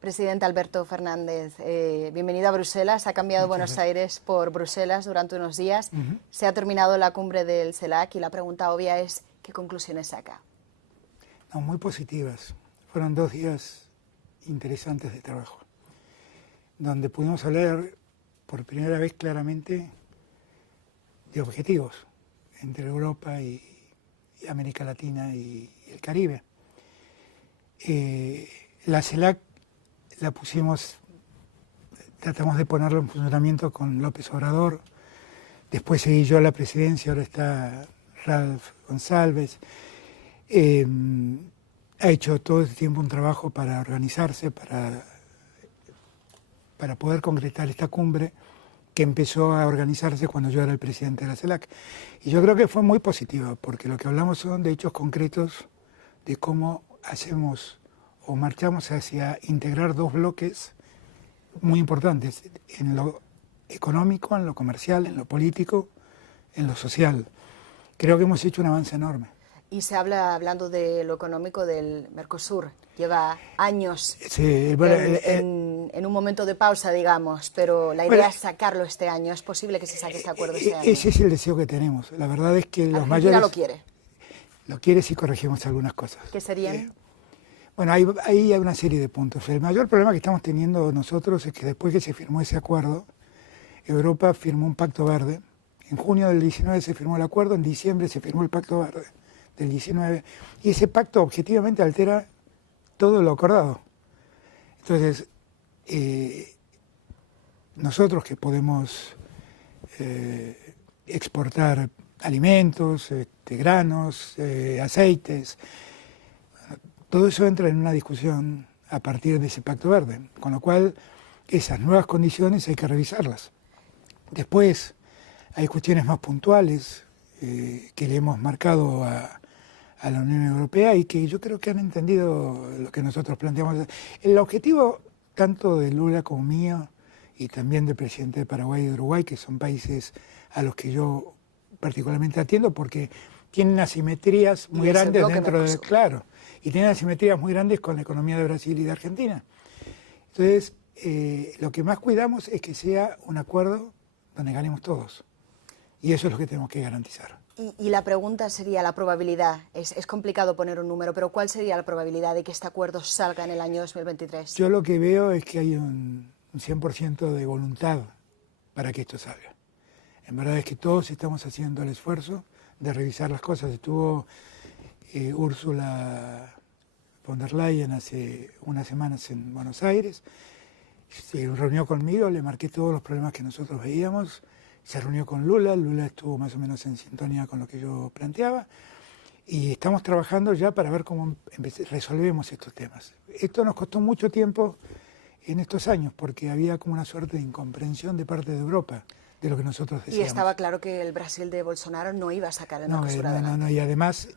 Presidente Alberto Fernández, bienvenido a Bruselas. Ha cambiado Buenos Aires por Bruselas durante unos días. Se ha terminado la cumbre del CELAC y la pregunta obvia es, ¿qué conclusiones saca? No, muy positivas. Fueron 2 días interesantes de trabajo, donde pudimos hablar por primera vez claramente de objetivos entre Europa y América Latina y el Caribe. La CELAC la pusimos, tratamos de ponerlo en funcionamiento con López Obrador, después seguí yo a la presidencia, ahora está Ralph González. Ha hecho todo este tiempo un trabajo para organizarse, para poder concretar esta cumbre que empezó a organizarse cuando yo era el presidente de la CELAC. Y yo creo que fue muy positiva, porque lo que hablamos son de hechos concretos de cómo hacemos o marchamos hacia integrar 2 bloques muy importantes, en lo económico, en lo comercial, en lo político, en lo social. Creo que hemos hecho un avance enorme. Y se habla, hablando de lo económico, del Mercosur. Lleva años Sí, en un momento de pausa, digamos, pero la idea es sacarlo este año. ¿Es posible que se saque este acuerdo este año? Ese es el deseo que tenemos. La verdad es que los Argentina mayores... lo quiere. Lo quiere si corregimos algunas cosas. ¿Qué serían? Bueno, ahí hay una serie de puntos. El mayor problema que estamos teniendo nosotros es que después que se firmó ese acuerdo, Europa firmó un pacto verde. En junio del 19 se firmó el acuerdo, en diciembre se firmó el pacto verde del 19, y ese pacto objetivamente altera todo lo acordado. Entonces, nosotros que podemos exportar alimentos, granos, aceites, todo eso entra en una discusión a partir de ese pacto verde, con lo cual esas nuevas condiciones hay que revisarlas. Después hay cuestiones más puntuales que le hemos marcado a la Unión Europea y que yo creo que han entendido lo que nosotros planteamos. El objetivo tanto de Lula como mío y también del presidente de Paraguay y de Uruguay, que son países a los que yo particularmente atiendo porque tienen asimetrías muy grandes dentro de... Claro, y tienen asimetrías muy grandes con la economía de Brasil y de Argentina. Entonces, lo que más cuidamos es que sea un acuerdo donde ganemos todos. Y eso es lo que tenemos que garantizar. Y la pregunta sería la probabilidad. Es complicado poner un número, pero ¿cuál sería la probabilidad de que este acuerdo salga en el año 2023? Yo lo que veo es que hay un 100% de voluntad para que esto salga. En verdad es que todos estamos haciendo el esfuerzo de revisar las cosas. Estuvo Ursula von der Leyen hace unas semanas en Buenos Aires, se reunió conmigo, le marqué todos los problemas que nosotros veíamos, se reunió con Lula, Lula estuvo más o menos en sintonía con lo que yo planteaba, y estamos trabajando ya para ver cómo resolvemos estos temas. Esto nos costó mucho tiempo en estos años, porque había como una suerte de incomprensión de parte de Europa de lo que nosotros decíamos. Y estaba claro que el Brasil de Bolsonaro no iba a sacar el Mercosur adelante. No, y además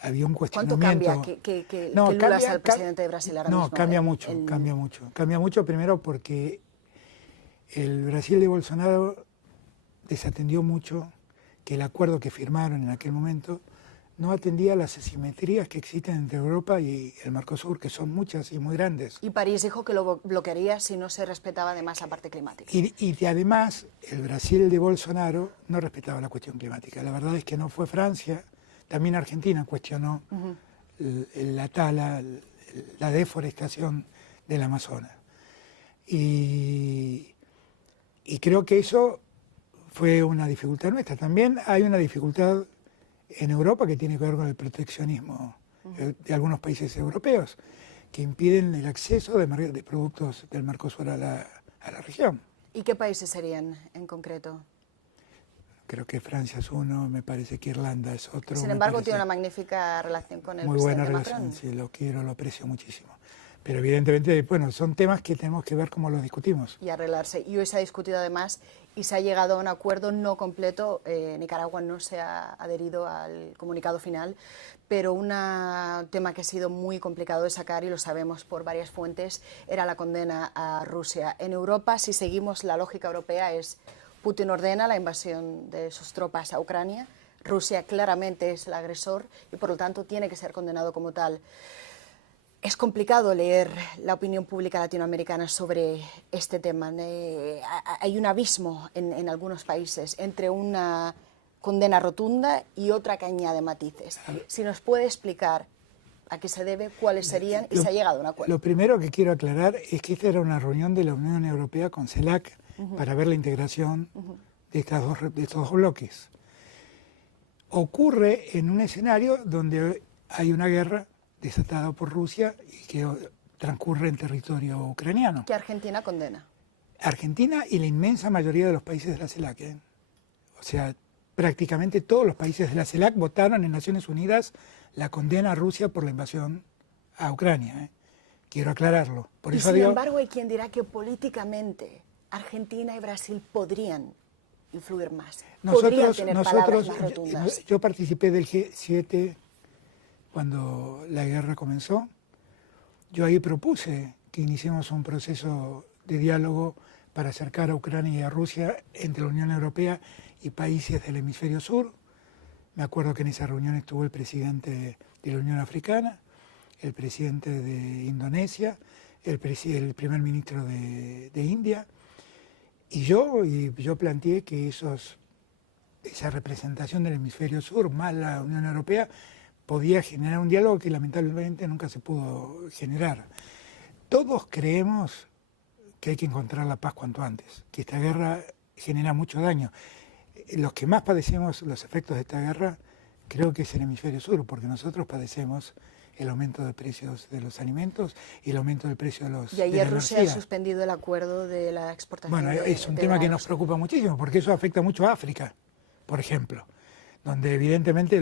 había un cuestionamiento. ¿Cuánto cambia que Lula sea el presidente de Brasil ahora mismo? No, cambia mucho primero porque el Brasil de Bolsonaro desatendió mucho que el acuerdo que firmaron en aquel momento no atendía las asimetrías que existen entre Europa y el Mercosur, que son muchas y muy grandes. Y París dijo que lo bloquearía si no se respetaba además la parte climática. Y además, el Brasil de Bolsonaro no respetaba la cuestión climática. La verdad es que no fue Francia, también Argentina cuestionó la tala, la deforestación del Amazonas. Y creo que eso fue una dificultad nuestra. También hay una dificultad en Europa que tiene que ver con el proteccionismo de algunos países europeos que impiden el acceso de productos del Mercosur a la región. ¿Y qué países serían en concreto? Creo que Francia es uno, me parece que Irlanda es otro. Sin embargo, tiene una magnífica relación con el muy presidente buena Macron. relación, sí, lo quiero, lo aprecio muchísimo. Pero evidentemente, bueno, son temas que tenemos que ver cómo los discutimos. Y arreglarse. Y hoy se ha discutido además y se ha llegado a un acuerdo no completo. Nicaragua no se ha adherido al comunicado final, pero un tema que ha sido muy complicado de sacar, y lo sabemos por varias fuentes, era la condena a Rusia. En Europa, si seguimos la lógica europea, es Putin ordena la invasión de sus tropas a Ucrania, Rusia claramente es el agresor y por lo tanto tiene que ser condenado como tal. Es complicado leer la opinión pública latinoamericana sobre este tema. Hay un abismo en algunos países entre una condena rotunda y otra que añade matices. Si nos puede explicar a qué se debe, cuáles serían y se ha llegado a un acuerdo. Lo primero que quiero aclarar es que esta era una reunión de la Unión Europea con CELAC para ver la integración de estos dos bloques. Ocurre en un escenario donde hay una guerra desatada por Rusia y que transcurre en territorio ucraniano. Que Argentina condena. Argentina y la inmensa mayoría de los países de la CELAC. O sea, prácticamente todos los países de la CELAC votaron en Naciones Unidas la condena a Rusia por la invasión a Ucrania. Quiero aclararlo. Por eso sin embargo, hay quien dirá que políticamente Argentina y Brasil podrían influir más. Podrían tener palabras más rotundas. Yo participé del G7 cuando la guerra comenzó. Yo ahí propuse que iniciemos un proceso de diálogo para acercar a Ucrania y a Rusia entre la Unión Europea y países del hemisferio sur. Me acuerdo que en esa reunión estuvo el presidente de la Unión Africana, el presidente de Indonesia, el primer ministro de India, y yo planteé que esa representación del hemisferio sur más la Unión Europea podía generar un diálogo que lamentablemente nunca se pudo generar. Todos creemos que hay que encontrar la paz cuanto antes, que esta guerra genera mucho daño. Los que más padecemos los efectos de esta guerra creo que es el hemisferio sur, porque nosotros padecemos el aumento de precios de los alimentos y el aumento del precio de los Y ayer Rusia ha suspendido el acuerdo de la exportación. Bueno, es un tema que nos preocupa muchísimo, porque eso afecta mucho a África, por ejemplo, donde evidentemente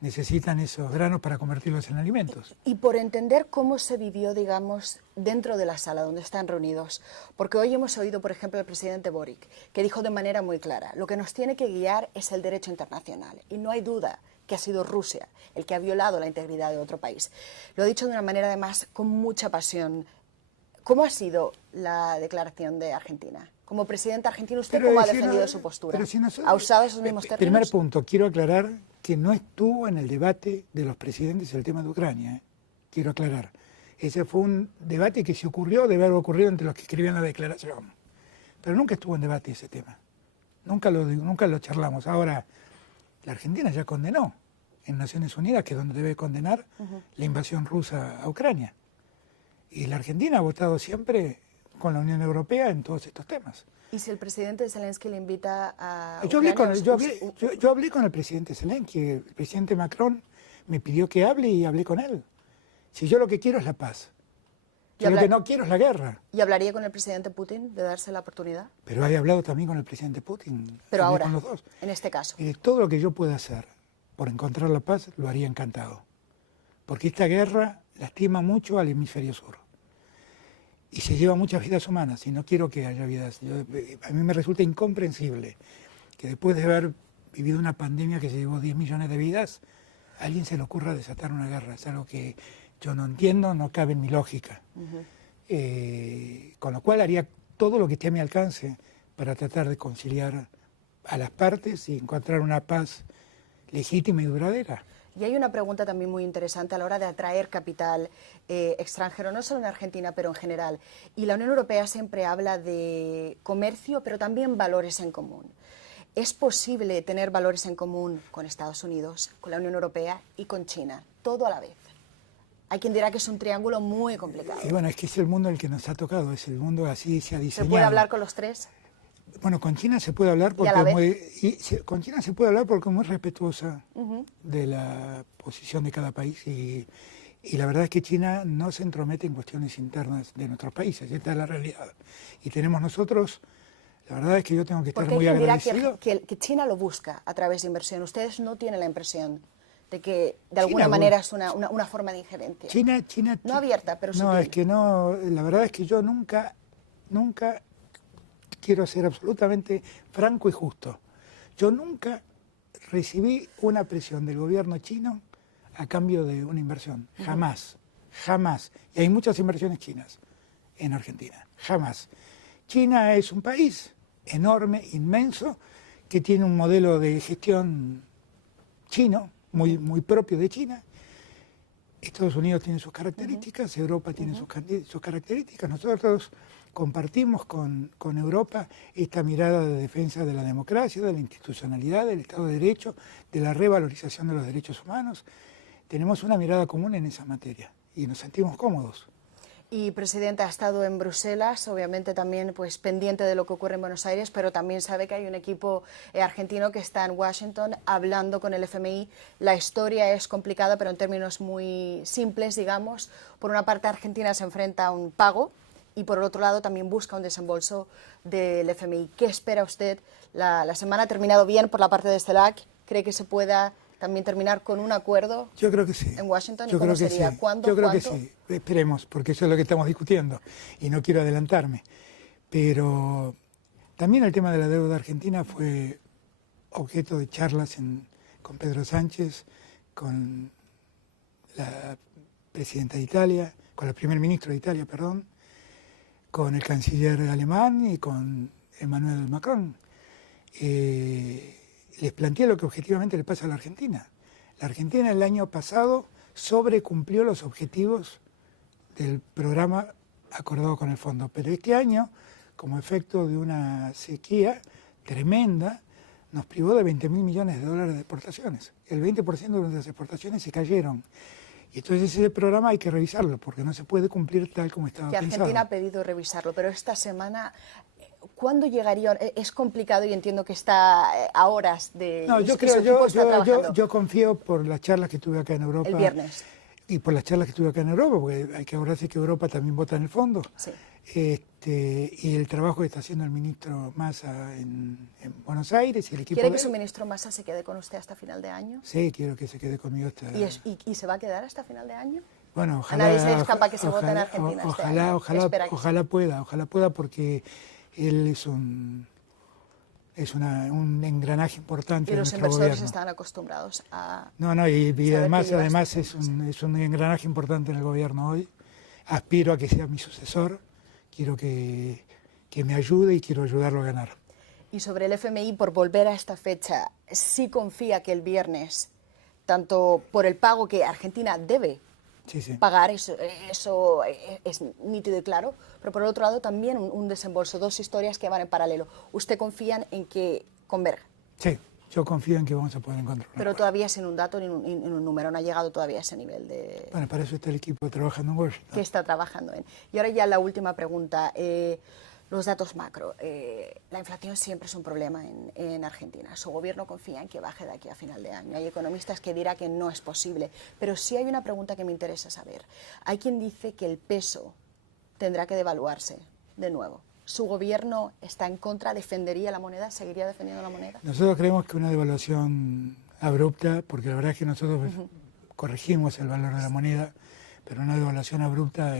necesitan esos granos para convertirlos en alimentos. Y por entender cómo se vivió, digamos, dentro de la sala donde están reunidos, porque hoy hemos oído, por ejemplo, al presidente Boric, que dijo de manera muy clara, lo que nos tiene que guiar es el derecho internacional, y no hay duda que ha sido Rusia el que ha violado la integridad de otro país. Lo ha dicho de una manera, además, con mucha pasión. ¿Cómo ha sido la declaración de Argentina? Como presidente argentino, ¿usted cómo ha defendido su postura? ¿Ha usado esos mismos términos? Primer punto, quiero aclarar que no estuvo en el debate de los presidentes el tema de Ucrania. Quiero aclarar. Ese fue un debate que se ocurrió, debe haber ocurrido entre los que escribían la declaración. Pero nunca estuvo en debate ese tema. Nunca lo charlamos. Ahora, la Argentina ya condenó en Naciones Unidas, que es donde debe condenar la invasión rusa a Ucrania. Y la Argentina ha votado siempre con la Unión Europea en todos estos temas. ¿Y si el presidente Zelensky le invita a yo hablé con el presidente Zelensky, el presidente Macron me pidió que hable y hablé con él. Si yo lo que quiero es la paz, yo lo que no quiero es la guerra. ¿Y hablaría con el presidente Putin de darse la oportunidad? Pero he hablado también con el presidente Putin. Pero ahora, con los dos. En este caso. Todo lo que yo pueda hacer por encontrar la paz lo haría encantado. Porque esta guerra lastima mucho al hemisferio sur. Y se lleva muchas vidas humanas, y no quiero que haya vidas. A mí me resulta incomprensible que después de haber vivido una pandemia que se llevó 10 millones de vidas, a alguien se le ocurra desatar una guerra. Es algo que yo no entiendo, no cabe en mi lógica. Con lo cual haría todo lo que esté a mi alcance para tratar de conciliar a las partes y encontrar una paz legítima y duradera. Y hay una pregunta también muy interesante a la hora de atraer capital extranjero, no solo en Argentina, pero en general. Y la Unión Europea siempre habla de comercio, pero también valores en común. ¿Es posible tener valores en común con Estados Unidos, con la Unión Europea y con China, todo a la vez? Hay quien dirá que es un triángulo muy complicado. Y bueno, es que es el mundo el que nos ha tocado, es el mundo así se ha diseñado. ¿Se puede hablar con los tres? Bueno, con China se puede hablar porque con China se puede hablar porque es muy respetuosa de la posición de cada país y la verdad es que China no se entromete en cuestiones internas de nuestros países, esta es la realidad. Y tenemos nosotros, la verdad es que yo tengo que estar muy agradecido. Que China lo busca a través de inversión. Ustedes no tienen la impresión de que de alguna manera es una forma de injerencia. China, no abierta, pero no, es que no, la verdad es que yo nunca quiero ser absolutamente franco y justo. Yo nunca recibí una presión del gobierno chino a cambio de una inversión. Jamás, jamás. Y hay muchas inversiones chinas en Argentina. Jamás. China es un país enorme, inmenso, que tiene un modelo de gestión chino, muy propio de China, Estados Unidos tiene sus características, Europa tiene sus características. Nosotros compartimos con Europa esta mirada de defensa de la democracia, de la institucionalidad, del Estado de Derecho, de la revalorización de los derechos humanos. Tenemos una mirada común en esa materia y nos sentimos cómodos. Y, presidente, ha estado en Bruselas, obviamente también pues, pendiente de lo que ocurre en Buenos Aires, pero también sabe que hay un equipo argentino que está en Washington hablando con el FMI. La historia es complicada, pero en términos muy simples, digamos. Por una parte, Argentina se enfrenta a un pago y, por el otro lado, también busca un desembolso del FMI. ¿Qué espera usted? La semana ha terminado bien por la parte de CELAC. ¿Cree que se pueda también terminar con un acuerdo? Yo creo que sí. En Washington. Yo ¿Y cómo creo que sería? sí. ¿Cuándo? Yo creo ¿Cuánto? que sí. Esperemos, porque eso es lo que estamos discutiendo y no quiero adelantarme. Pero también el tema de la deuda argentina fue objeto de charlas con Pedro Sánchez, con la presidenta de Italia, con el primer ministro de Italia, perdón, con el canciller alemán y con Emmanuel Macron. Les planteé lo que objetivamente le pasa a la Argentina. La Argentina el año pasado sobrecumplió los objetivos del programa acordado con el fondo, pero este año, como efecto de una sequía tremenda, nos privó de 20.000 millones de dólares de exportaciones. El 20% de nuestras exportaciones se cayeron. Y entonces ese programa hay que revisarlo, porque no se puede cumplir tal como estaba pensado. Que Argentina ha pedido revisarlo, pero esta semana, ¿cuándo llegaría? Es complicado y entiendo que está a horas de... No, yo confío por las charlas que tuve acá en Europa. El viernes. Y por las charlas que tuve acá en Europa, porque hay que acordarse que Europa también vota en el fondo. Sí. Y el trabajo que está haciendo el ministro Massa en Buenos Aires y el equipo. ¿Quiere que su ministro Massa se quede con usted hasta final de año? Sí, quiero que se quede conmigo hasta... ¿Y se va a quedar hasta final de año? Bueno, ojalá... A nadie se le escapa que se vote en Argentina Ojalá pueda, porque él es un engranaje importante en nuestro gobierno. Y los inversores están acostumbrados a... Y además es un engranaje importante en el gobierno hoy. Aspiro a que sea mi sucesor, quiero que me ayude y quiero ayudarlo a ganar. Y sobre el FMI, por volver a esta fecha, ¿sí confía que el viernes, tanto por el pago que Argentina debe pagar, eso es nítido y claro, pero por el otro lado también un desembolso, dos historias que van en paralelo? ¿Usted confía en que converja? Sí, yo confío en que vamos a poder encontrar. Pero todavía sin un dato ni en un número, no ha llegado todavía a ese nivel de... Bueno, para eso está el equipo trabajando en Washington. Que está trabajando en. Y ahora ya la última pregunta. Los datos macro. La inflación siempre es un problema en Argentina. Su gobierno confía en que baje de aquí a final de año. Hay economistas que dirán que no es posible. Pero sí hay una pregunta que me interesa saber. Hay quien dice que el peso tendrá que devaluarse de nuevo. ¿Su gobierno está en contra? ¿Defendería la moneda? ¿Seguiría defendiendo la moneda? Nosotros creemos que una devaluación abrupta, porque la verdad es que nosotros corregimos el valor de la moneda, pero una devaluación abrupta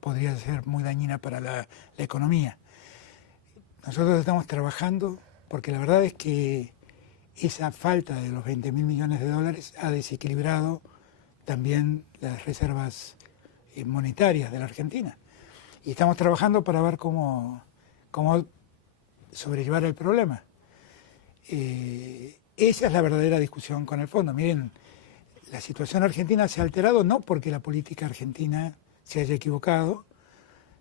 podría ser muy dañina para la economía. Nosotros estamos trabajando porque la verdad es que esa falta de los 20.000 millones de dólares ha desequilibrado también las reservas monetarias de la Argentina. Y estamos trabajando para ver cómo sobrellevar el problema. Esa es la verdadera discusión con el fondo. Miren, la situación argentina se ha alterado no porque la política argentina se haya equivocado,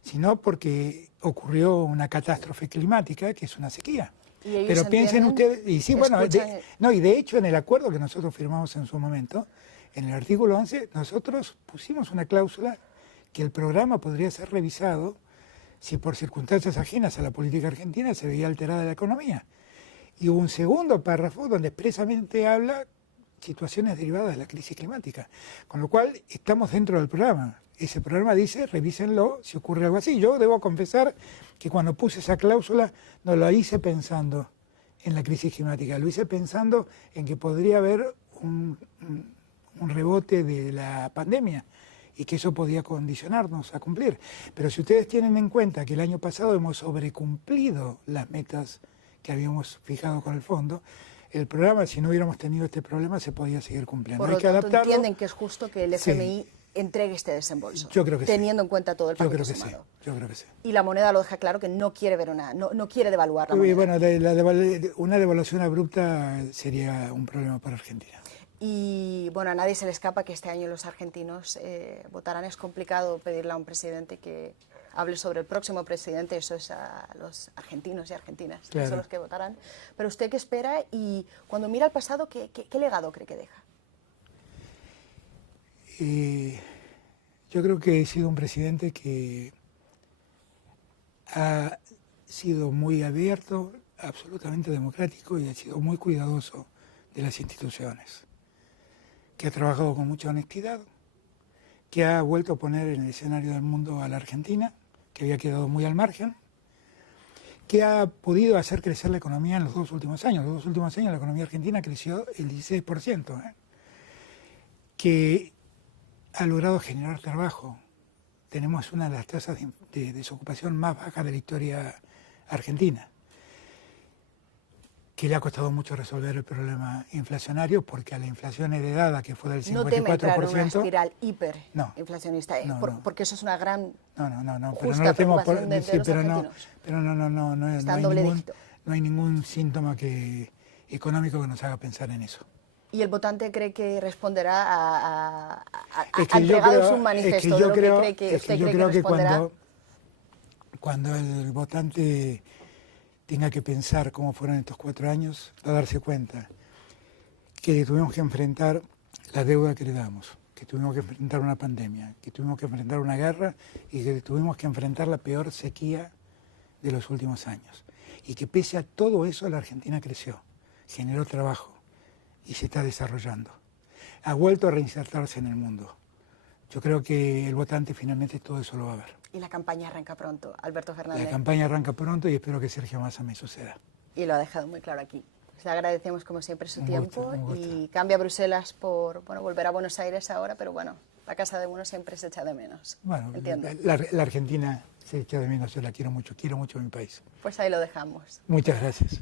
sino porque ocurrió una catástrofe climática, que es una sequía. Pero piensen ustedes, y sí, bueno, y de hecho en el acuerdo que nosotros firmamos en su momento, en el artículo 11, nosotros pusimos una cláusula que el programa podría ser revisado si por circunstancias ajenas a la política argentina se veía alterada la economía. Y hubo un segundo párrafo donde expresamente habla situaciones derivadas de la crisis climática, con lo cual estamos dentro del programa. Ese programa dice, revísenlo si ocurre algo así. Yo debo confesar que cuando puse esa cláusula no la hice pensando en la crisis climática, lo hice pensando en que podría haber un rebote de la pandemia y que eso podía condicionarnos a cumplir. Pero si ustedes tienen en cuenta que el año pasado hemos sobrecumplido las metas que habíamos fijado con el fondo, el programa, si no hubiéramos tenido este problema, se podía seguir cumpliendo. Por lo tanto, entienden que es justo que el FMI entregue este desembolso, yo creo que teniendo en cuenta todo el paquete sumado. Yo creo que sí. Y la moneda lo deja claro que no quiere ver no quiere devaluar la moneda. Bueno, una devaluación abrupta sería un problema para Argentina. Y bueno, a nadie se le escapa que este año los argentinos votarán. Es complicado pedirle a un presidente que hable sobre el próximo presidente, eso es a los argentinos y argentinas, Claro. que son los que votarán. Pero usted, ¿qué espera? Y cuando mira al pasado, ¿qué legado cree que deja? Yo creo que he sido un presidente que ha sido muy abierto, absolutamente democrático y ha sido muy cuidadoso de las instituciones, que ha trabajado con mucha honestidad, que ha vuelto a poner en el escenario del mundo a la Argentina, que había quedado muy al margen, que ha podido hacer crecer la economía en los 2 últimos años. Los 2 últimos años la economía argentina creció el 16%, que ha logrado generar trabajo. Tenemos una de las tasas de desocupación más bajas de la historia argentina, que le ha costado mucho resolver el problema inflacionario, porque a la inflación heredada, que fue del 54%... No teme entrar en una espiral hiperinflacionista, porque eso es una gran pero no lo temo preocupación de los argentinos. No hay ningún síntoma económico que nos haga pensar en eso. ¿Y el votante cree que responderá a entregados un manifiesto de lo que cree que usted cree que responderá? Cuando el votante tenga que pensar cómo fueron estos 4 años, va a darse cuenta que tuvimos que enfrentar la deuda que heredamos, que tuvimos que enfrentar una pandemia, que tuvimos que enfrentar una guerra y que tuvimos que enfrentar la peor sequía de los últimos años. Y que pese a todo eso la Argentina creció, generó trabajo y se está desarrollando. Ha vuelto a reinsertarse en el mundo. Yo creo que el votante finalmente todo eso lo va a ver. Y la campaña arranca pronto, Alberto Fernández. La campaña arranca pronto y espero que Sergio Massa me suceda. Y lo ha dejado muy claro aquí. Le agradecemos como siempre su tiempo un gusto. Y cambia Bruselas por volver a Buenos Aires ahora, pero bueno, la casa de uno siempre se echa de menos. Bueno, entiendo. La Argentina se echa de menos, yo la quiero mucho mi país. Pues ahí lo dejamos. Muchas gracias.